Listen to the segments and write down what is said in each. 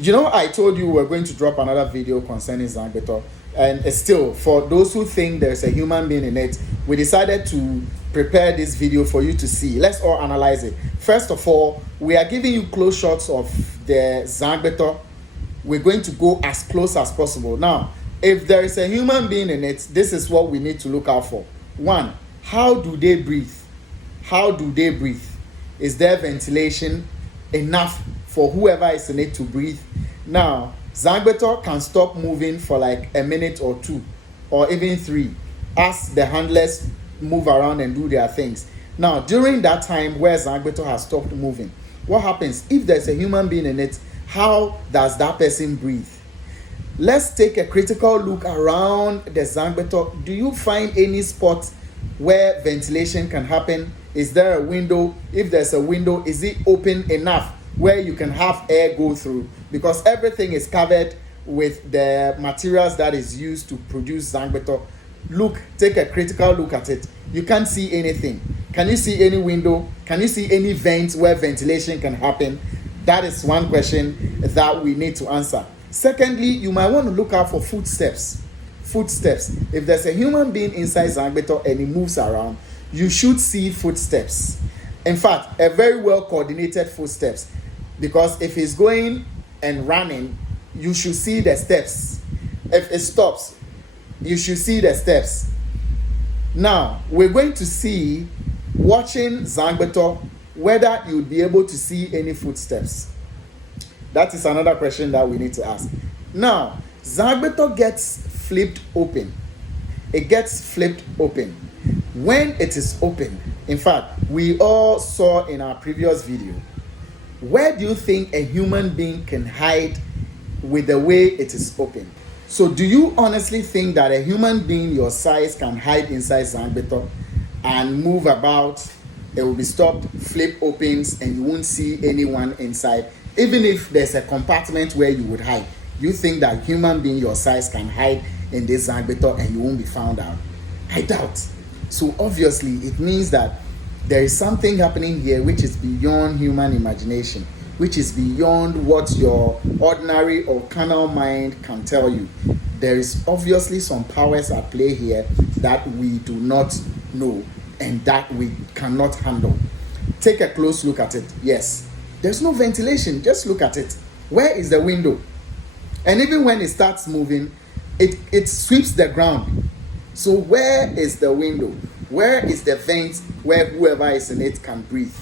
You know, I told you we're going to drop another video concerning Zangbetor, and still, for those who think there's a human being in it, we decided to prepare this video for you to see. Let's all analyze it. First of all, we are giving you close shots of the Zangbetor. We're going to go as close as possible. Now, if there is a human being in it, this is what we need to look out for. One, how do they breathe? How do they breathe? Is there ventilation enough for whoever is in it to breathe? Now, Zangbetor can stop moving for like a minute or two, or even 3, as the handlers move around and do their things. Now, during that time where Zangbetor has stopped moving, what happens? If there's a human being in it, how does that person breathe? Let's take a critical look around the Zangbetor. Do you find any spot where ventilation can happen? Is there a window? If there's a window, is it open enough where you can have air go through? Because everything is covered with the materials that is used to produce Zangbetor. Look, take a critical look at it. You can't see anything. Can you see any window? Can you see any vents where ventilation can happen? That is one question that we need to answer. Secondly, you might want to look out for footsteps. Footsteps. If there's a human being inside Zangbetor and he moves around, you should see footsteps. In fact, a very well coordinated footsteps. Because if he's going and running, you should see the steps. If it stops, you should see the steps. Now, we're going to see, watching Zangbetor, whether you'll be able to see any footsteps. That is another question that we need to ask. Now, Zangbetor gets flipped open. It gets flipped open. When it is open, in fact, we all saw in our previous video, where do you think a human being can hide with the way it is open? So do you honestly think that a human being your size can hide inside Zangbetor and move about? It will be stopped, flip opens, and you won't see anyone inside. Even if there's a compartment where you would hide, you think that human being your size can hide in this Zangbetor and you won't be found out? I doubt. So obviously it means that there is something happening here which is beyond human imagination, which is beyond what your ordinary or carnal mind can tell you. There is obviously some powers at play here that we do not know and that we cannot handle. Take a close look at it. Yes, there's no ventilation. Just look at it. Where is the window? And even when it starts moving, it sweeps the ground. So where is the window? Where is the vent where whoever is in it can breathe?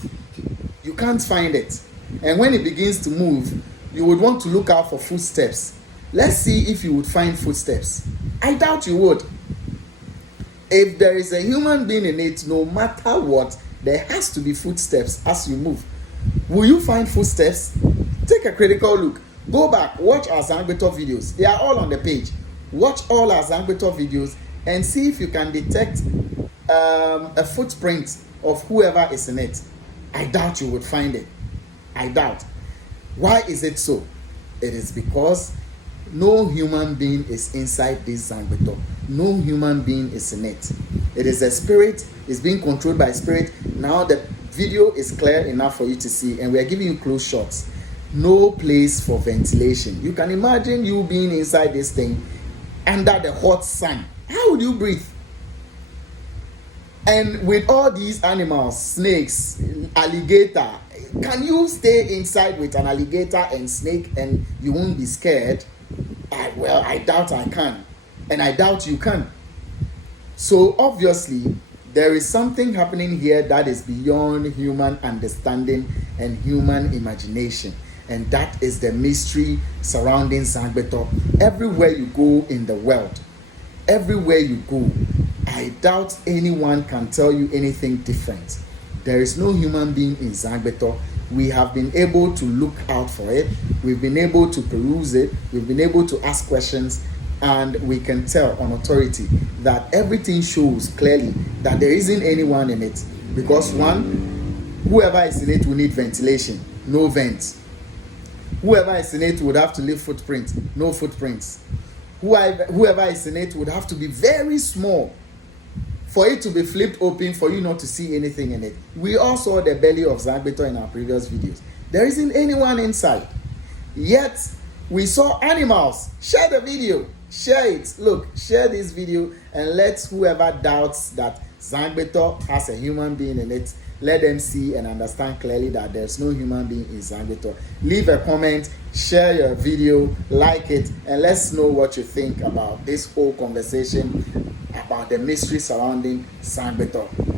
You can't find it. And when it begins to move, you would want to look out for footsteps. Let's see if you would find footsteps. I doubt you would. If there is a human being in it, no matter what, there has to be footsteps as you move. Will you find footsteps? Take a critical look. Go back, watch our Zangbetor videos. They are all on the page. Watch all our Zangbetor videos and see if you can detect a footprint of whoever is in it. I doubt you would find it. I doubt. Why is it so? It is because no human being is inside this Zangbetor. No human being is in it. It is a spirit. It's being controlled by a spirit. Now the video is clear enough for you to see, and we are giving you close shots. No place for ventilation. You can imagine you being inside this thing under the hot sun. How would you breathe? And with all these animals, snakes, alligator, can you stay inside with an alligator and snake and you won't be scared? Well, I doubt I can. And I doubt you can. So obviously, there is something happening here that is beyond human understanding and human imagination. And that is the mystery surrounding Zangbetor. Everywhere you go in the world, everywhere you go, I doubt anyone can tell you anything different. There is no human being in Zangbetor. We have been able to look out for it. We've been able to peruse it. We've been able to ask questions. And we can tell on authority that everything shows clearly that there isn't anyone in it. Because one, whoever is in it will need ventilation. No vents. Whoever is in it would have to leave footprints. No footprints. Whoever is in it would have to be very small for it to be flipped open, for you not to see anything in it. We all saw the belly of Zangbetor in our previous videos. There isn't anyone inside. Yet, we saw animals. Share the video. Share it. Look, share this video and let whoever doubts that Zangbetor has a human being in it, let them see and understand clearly that there's no human being in Zangbetor. Leave a comment, share your video, like it, and let's know what you think about this whole conversation about the mystery surrounding Zangbetor.